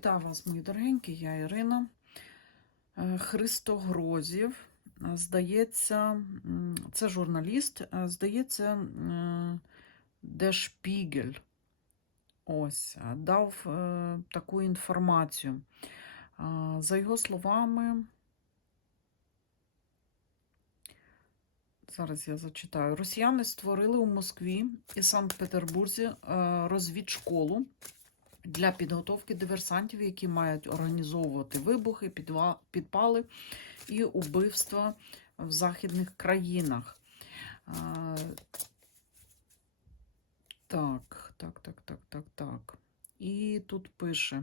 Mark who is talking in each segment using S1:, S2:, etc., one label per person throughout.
S1: Вітаю вас, мої дорогенькі, я Ірина. Е, Христогрозів. Е, Здається, це журналіст, е, здається, м, Де Шпігель ось, дав таку інформацію. За його словами, зараз я зачитаю, росіяни створили у Москві і Санкт-Петербурзі розвідшколу для підготовки диверсантів, які мають організовувати вибухи, підпали і убивства в західних країнах. Так, так, так, так, так, так. І тут пише: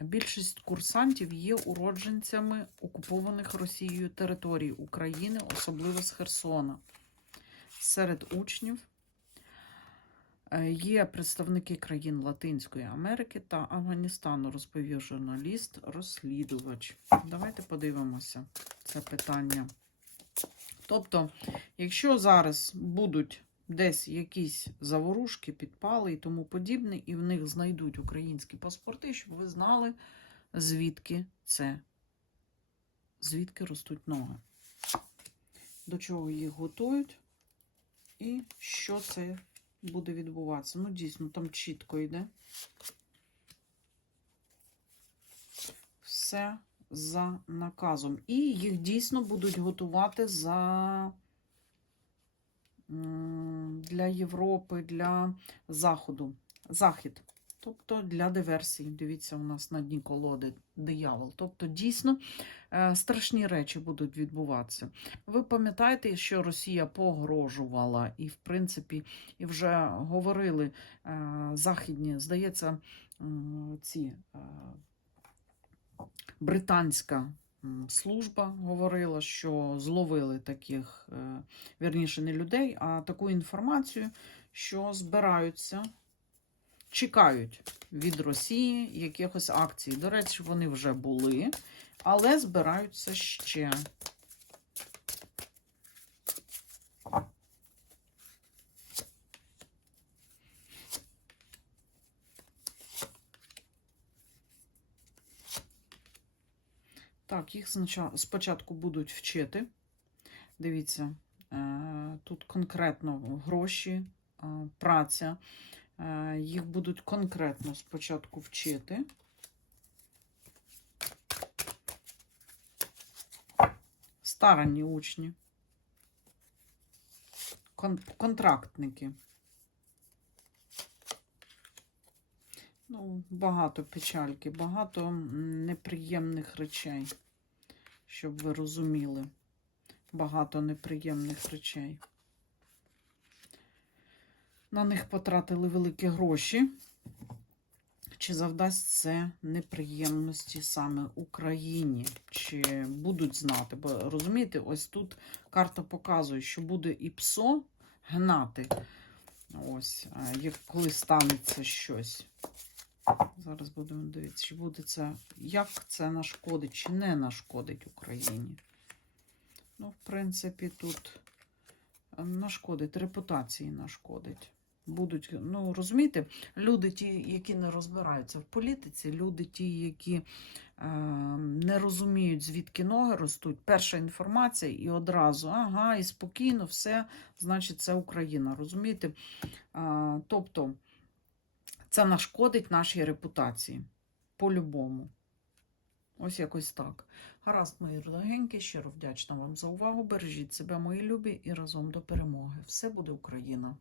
S1: більшість курсантів є уродженцями окупованих Росією територій України, особливо з Херсона. Серед учнів Є представники країн Латинської Америки та Афганістану, розповів журналіст-розслідувач. Давайте подивимося це питання. Тобто, якщо зараз будуть десь якісь заворушки, підпали і тому подібне, і в них знайдуть українські паспорти, щоб ви знали, звідки це, звідки ростуть ноги, до чого їх готують, і що це буде відбуватися. Ну, дійсно, там чітко йде. Все за наказом. І їх дійсно будуть готувати за для Європи, для Заходу. Захід. Тобто для диверсії. Дивіться, у нас на дні колоди диявол. Тобто, дійсно е, страшні речі будуть відбуватися. Ви пам'ятаєте, що Росія погрожувала, і, в принципі, і вже говорили е, західні, здається, ці е, британська служба говорила, що зловили таких, вірніше, не людей, а таку інформацію, що збираються, чекають від Росії якихось акцій. До речі, вони вже були, але збираються ще. Так, їх спочатку будуть вчити. Дивіться, е, тут конкретно гроші, е, праця. Е, Їх будуть конкретно спочатку вчити. Старанні учні. Кон- контрактники. Ну, багато печальки, багато неприємних речей, щоб ви розуміли. Багато неприємних речей. На них потратили великі гроші. Чи завдасть це неприємності саме Україні? Чи будуть знати? Бо розумієте, ось тут карта показує, що буде і ПСО гнати. Ось, як коли станеться щось. Зараз будемо дивитися, чи буде це, як це нашкодить, чи не нашкодить Україні. Ну, в принципі, тут е, нашкодить, репутації нашкодить. Будуть, ну розумієте, люди, ті, які не розбираються в політиці, люди, ті, які е, не розуміють, звідки ноги ростуть, перша інформація, і одразу, ага, і спокійно, все, значить, це Україна. Розумієте? Е, тобто, це нашкодить нашій репутації. По-любому. Ось якось так. Гаразд, мої дорогенькі, щиро вдячна вам за увагу. Бережіть себе, мої любі, і разом до перемоги. Все буде Україна!